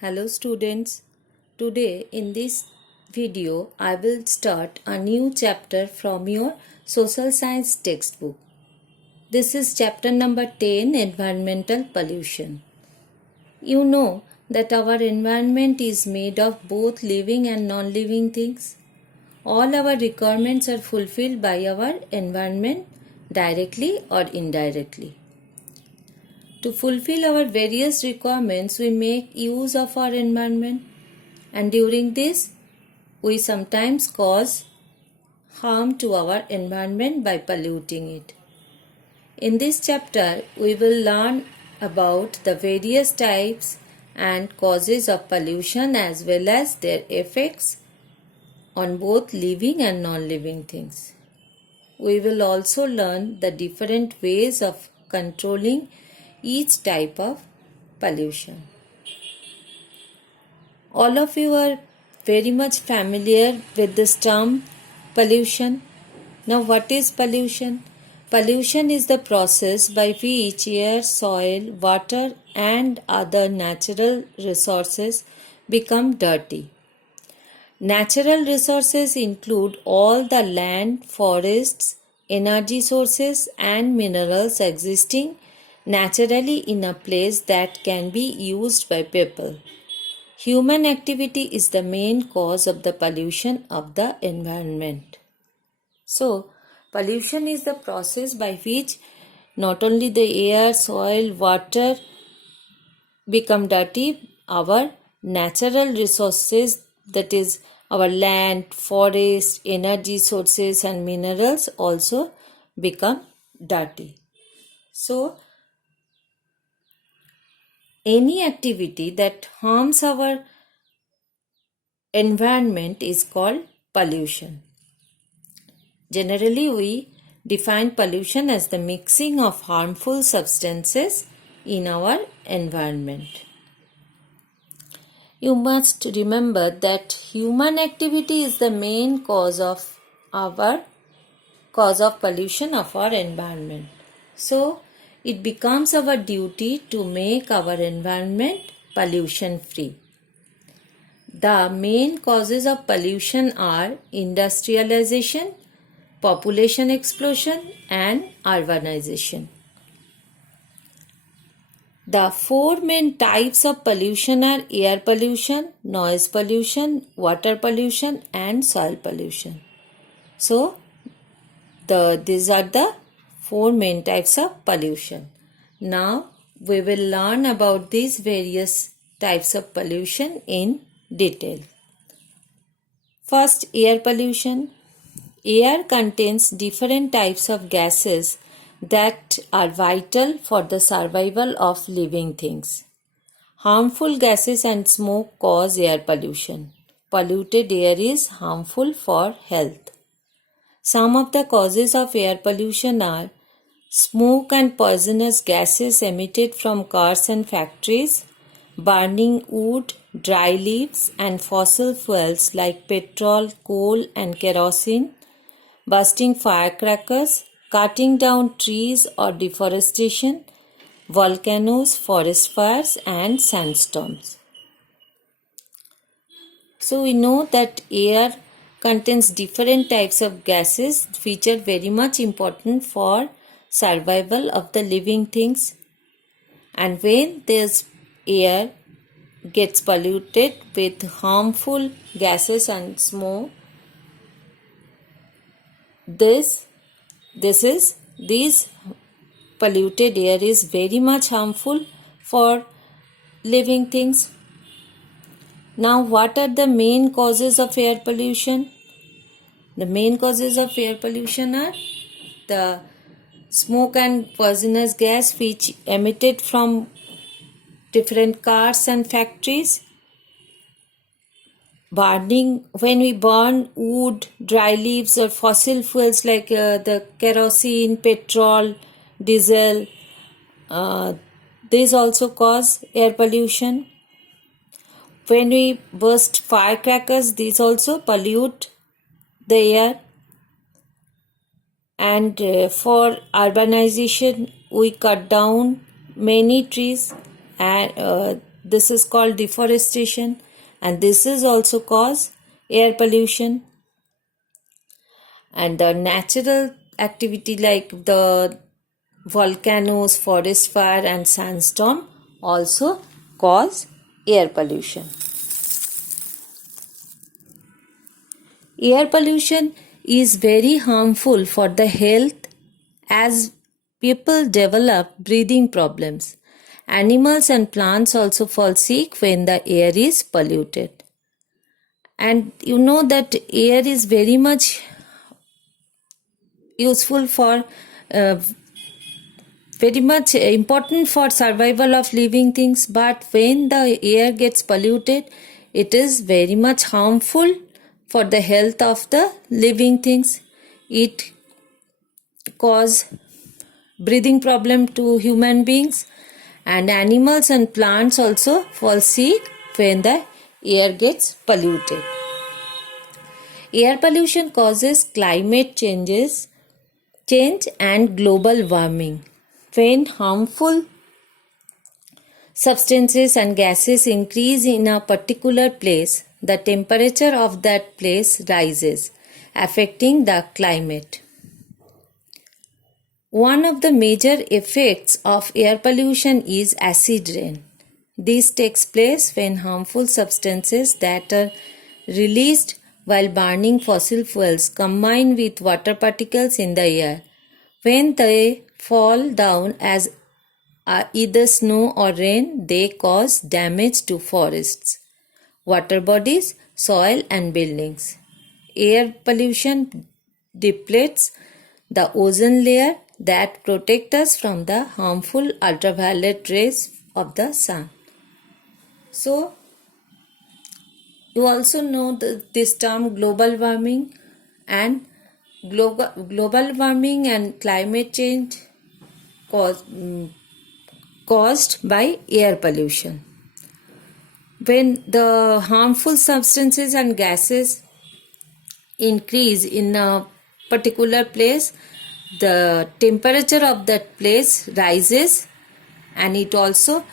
Hello students, today in this video I will start a new chapter from your social science textbook. This is chapter number 10, Environmental Pollution. You know that our environment is made of both living and non-living things. All our requirements are fulfilled by our environment directly or indirectly. To fulfill our various requirements, we make use of our environment, and during this, we sometimes cause harm to our environment by polluting it. In this chapter, we will learn about the various types and causes of pollution as well as their effects on both living and non-living things. We will also learn the different ways of controlling each type of pollution. All of you are very much familiar with this term pollution. Now, what is pollution? Pollution is the process by which air, soil, water, and other natural resources become dirty. Natural resources include all the land, forests, energy sources, and minerals existing naturally in a place that can be used by people. Human activity is the main cause of the pollution of the environment. So, pollution is the process by which not only the air, soil, water become dirty, our natural resources, that is our land, forest, energy sources and minerals also become dirty. So, any activity that harms our environment is called pollution. Generally, we define pollution as the mixing of harmful substances in our environment. You must remember that human activity is the main cause of pollution of our environment. So, it becomes our duty to make our environment pollution free. The main causes of pollution are industrialization, population explosion, and urbanization. The four main types of pollution are air pollution, noise pollution, water pollution, and soil pollution. So, these are the four main types of pollution. Now, we will learn about these various types of pollution in detail. First, air pollution. Air contains different types of gases that are vital for the survival of living things. Harmful gases and smoke cause air pollution. Polluted air is harmful for health. Some of the causes of air pollution are smoke and poisonous gases emitted from cars and factories, burning wood, dry leaves, and fossil fuels like petrol, coal, and kerosene, bursting firecrackers, cutting down trees or deforestation, volcanoes, forest fires, and sandstorms. So we know that air contains different types of gases which are very much important for survival of the living things. And when this air gets polluted with harmful gases and smoke, this polluted air is very much harmful for living things. Now, what are the main causes of air pollution? The main causes of air pollution are the smoke and poisonous gas which emitted from different cars and factories, burning, when we burn wood, dry leaves or fossil fuels like the kerosene, petrol, diesel, these also cause air pollution. When we burst firecrackers, these also pollute the air. And for urbanization, we cut down many trees, and This is called deforestation, and this is also cause air pollution. And the natural activity like the volcanoes, forest fire and sandstorm also cause air pollution. Air pollution is very harmful for the health as people develop breathing problems. Animals and plants also fall sick when the air is polluted. And you know that air is very much useful for very much important for survival of living things, but when the air gets polluted, it is very much harmful for the health of the living things. It cause breathing problem to human beings, and animals and plants also fall sick when the air gets polluted. Air pollution causes climate change and global warming. When harmful substances and gases increase in a particular place, the temperature of that place rises, affecting the climate. One of the major effects of air pollution is acid rain. This takes place when harmful substances that are released while burning fossil fuels combine with water particles in the air. When they fall down as either snow or rain, they cause damage to forests, water bodies, soil and buildings. Air pollution depletes the ozone layer that protects us from the harmful ultraviolet rays of the sun. So, you also know this term global warming, and global warming and climate change caused by air pollution. When the harmful substances and gases increase in a particular place, the temperature of that place rises, and it also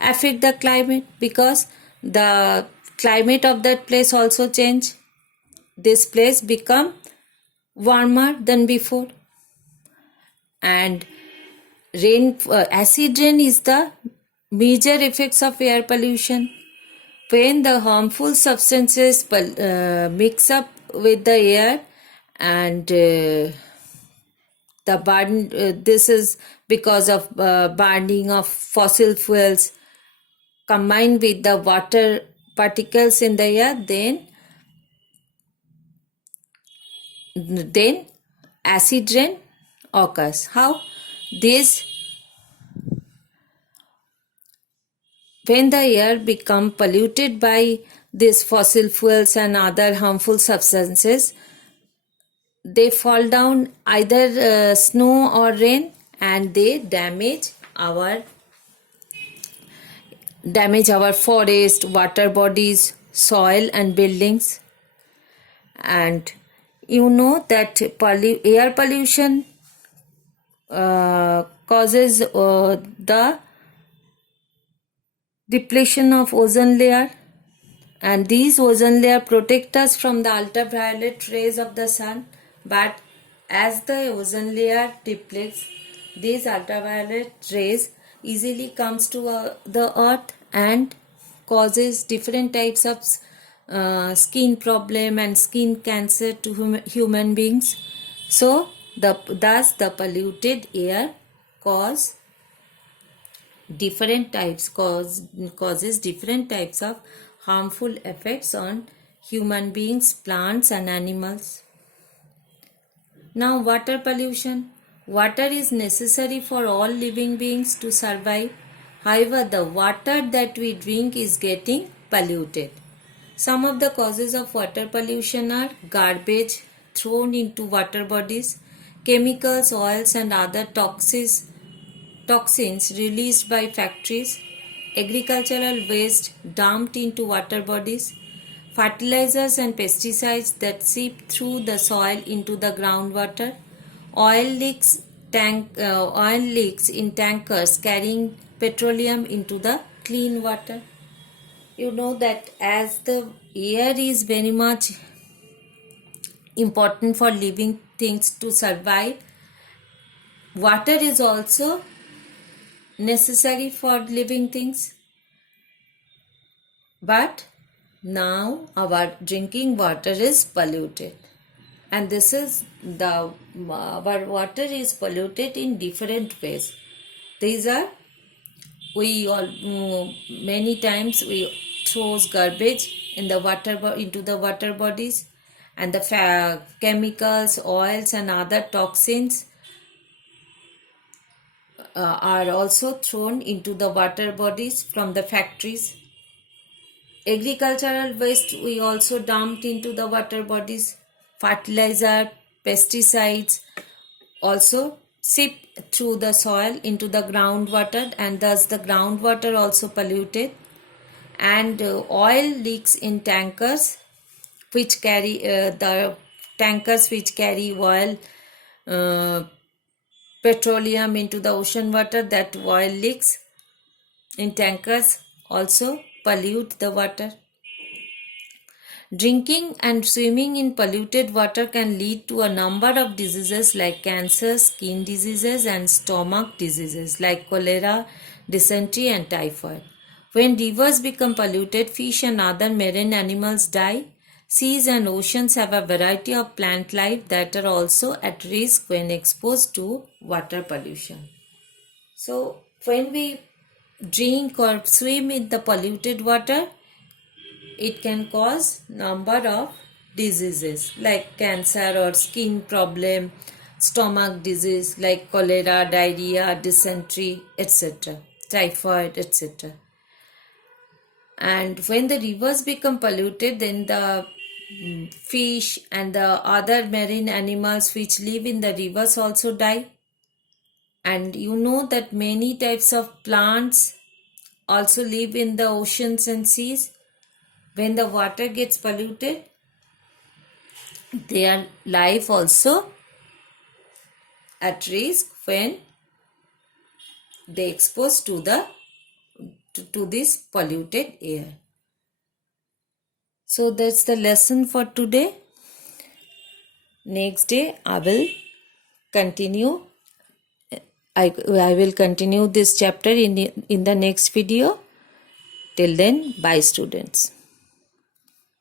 affect the climate because the climate of that place also change. This place become warmer than before, and acid rain is the major effects of air pollution. When the harmful substances mix up with the air, and this is because of burning of fossil fuels combined with the water particles in the air, then acid rain occurs. How? When the air become polluted by these fossil fuels and other harmful substances, they fall down either snow or rain, and they damage our forest, water bodies, soil and buildings. And you know that air pollution causes the depletion of ozone layer, and these ozone layer protect us from the ultraviolet rays of the sun. But as the ozone layer depletes, these ultraviolet rays easily comes to the earth and causes different types of skin problem and skin cancer to human beings. So thus the polluted air causes different types of harmful effects on human beings, plants and animals. Now, water pollution. Water is necessary for all living beings to survive. However, the water that we drink is getting polluted. Some of the causes of water pollution are garbage thrown into water bodies, chemicals, oils and other toxins released by factories, agricultural waste dumped into water bodies, fertilizers and pesticides that seep through the soil into the groundwater, oil leaks in tankers carrying petroleum into the clean water. you know that as the air is very much important for living things to survive, water is also necessary for living things. But now our drinking water is polluted, and this is the our water is polluted in different ways. These are, we all many times we throws garbage in the water into the water bodies, and the chemicals, oils and other toxins are also thrown into the water bodies from the factories. Agricultural waste we also dumped into the water bodies. Fertilizer, pesticides also seep through the soil into the groundwater, and thus the groundwater also polluted. And oil leaks in tankers which carry the tankers which carry oil, petroleum into the ocean water. That oil leaks in tankers also pollute the water. Drinking and swimming in polluted water can lead to a number of diseases like cancer, skin diseases and stomach diseases like cholera, dysentery and typhoid. When rivers become polluted, fish and other marine animals die. Seas and oceans have a variety of plant life that are also at risk when exposed to water pollution. So when we drink or swim in the polluted water, it can cause number of diseases like cancer or skin problem, stomach disease like cholera, diarrhea, dysentery, etc., typhoid, etc. And when the rivers become polluted, then the fish and the other marine animals which live in the rivers also die. And you know that many types of plants also live in the oceans and seas. When the water gets polluted, their life also at risk when they exposed to this polluted air. So that's the lesson for today. Next day I will continue. I will continue this chapter in the next video. Till then, bye students.